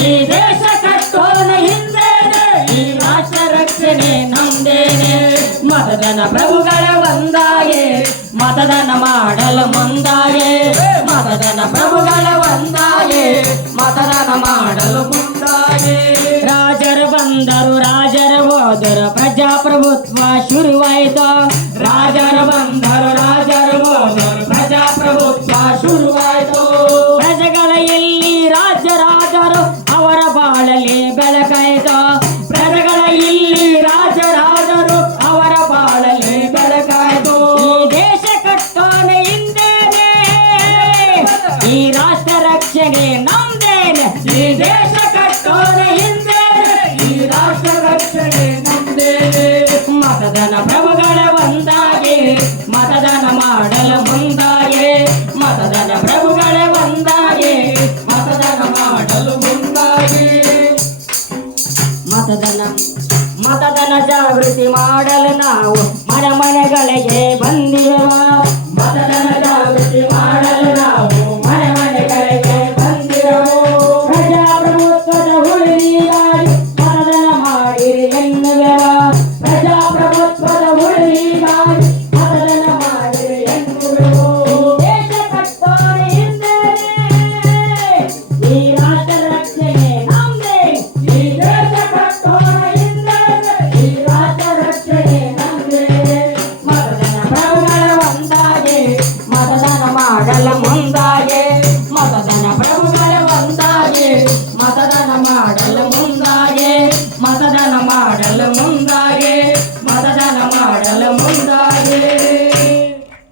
ಈ ದೇಶ ಕಟ್ಟೋನ ಹಿಂದೇನೆ ಈ ರಾಷ್ಟ್ರ ರಕ್ಷಣೆ ನಮ್ದೇನೆ ಮತದಾನ ಪ್ರಭುಗಳ ಒಂದಾಗೆ ಮತದಾನ ಮಾಡಲು ಮುಂದಾಗೆ ಮತದಾನ ಪ್ರಭುಗಳ ಒಂದಾಗೆ ಮತದಾನ ಮಾಡಲು ಮುಂದಾಗೆ ರಾಜರು ಬಂದರು ರಾಜರು ಹೋದರು ಪ್ರಜಾಪ್ರಭುತ್ವ ಶುರುವಾಯಿತು ರಾಜರು ಬಂದರು ರಾಜರು ಹೋದರು ಪ್ರಜಾಪ್ರಭುತ್ವ ಶುರುವಾಯಿತು ಪ್ರಜೆಗಳ ಇಲ್ಲಿ ರಾಜರಾದರು ಅವರ ಬಾಳಲಿ ಬೆಳಕಾಯಿತು ಪ್ರಜೆಗಳ ಇಲ್ಲಿ ರಾಜರಾದರು ಅವರ ಬಾಳಲಿ ಬೆಳಕಾಯಿತು ಈ ದೇಶ ಕಟ್ಟೋಣ ಹಿಂದೇನೆ ಈ ರಾಷ್ಟ್ರ ರಕ್ಷಣೆ ನಮ್ದೇನೆ ಈ ದೇಶ ಕಟ್ಟೋಣ ಹಿಂದೇನೆ ಈ ರಾಷ್ಟ್ರ ರಕ್ಷಣೆ ನಮ್ದೇನೆ ಮತದಾನ ಪ್ರಭುಗಳ ಒಂದಾಗಿ ಮತದಾನ ಮಾಡಲು ಮುಂದಾಗೆ ಮತದಾನ ಪ್ರಭುಗಳ ಒಂದಾಗಿ ಮತದಾನ ಮಾಡಲು ಮುಂದಾಗಿ ಮತದಾನ ಜಾಗೃತಿ ಮಾಡಲು ನಾವು ಮನೆ ಮನೆಗಳಿಗೆ ಬಂದಿರುವ ಮತದಾನ ಜಾಗೃತಿ ಮಾಡಲು ನಾವು ಮನೆ ಮನೆಗಳಿಗೆ ಬಂದಿರುವ ಪ್ರಜಾಪ್ರಭುತ್ವದ ಉಳಿಗಾಗಿ ಮತದಾನ ಮಾಡಿರಿ ಎನ್ನುವೆವ ಪ್ರಜಾಪ್ರಭುತ್ವದ ಉಳಿಗಾಗಿ ಮತದಾನ ಮಾಡಿರಿ ಎನ್ನುವೆವು ದೇಶ ಕಟ್ಟೋಣ ಹಿಂದೇನೆ ಈ ರಾಷ್ಟ್ರ ರಕ್ಷಣೆ ನಮ್ದೇ ಈ ದೇಶ ಕಟ್ಟೋಣ ಹಿಂದೇನೆ ಈ ರಾಷ್ಟ್ರ ರಕ್ಷಣೆ ನಮ್ದೇ ಮತದಾನ ಪ್ರಭುಗಳ ಒಂದಾಗಿ ಮತದಾನ ಮಾಡಲು ಮುಂದಾಗಿ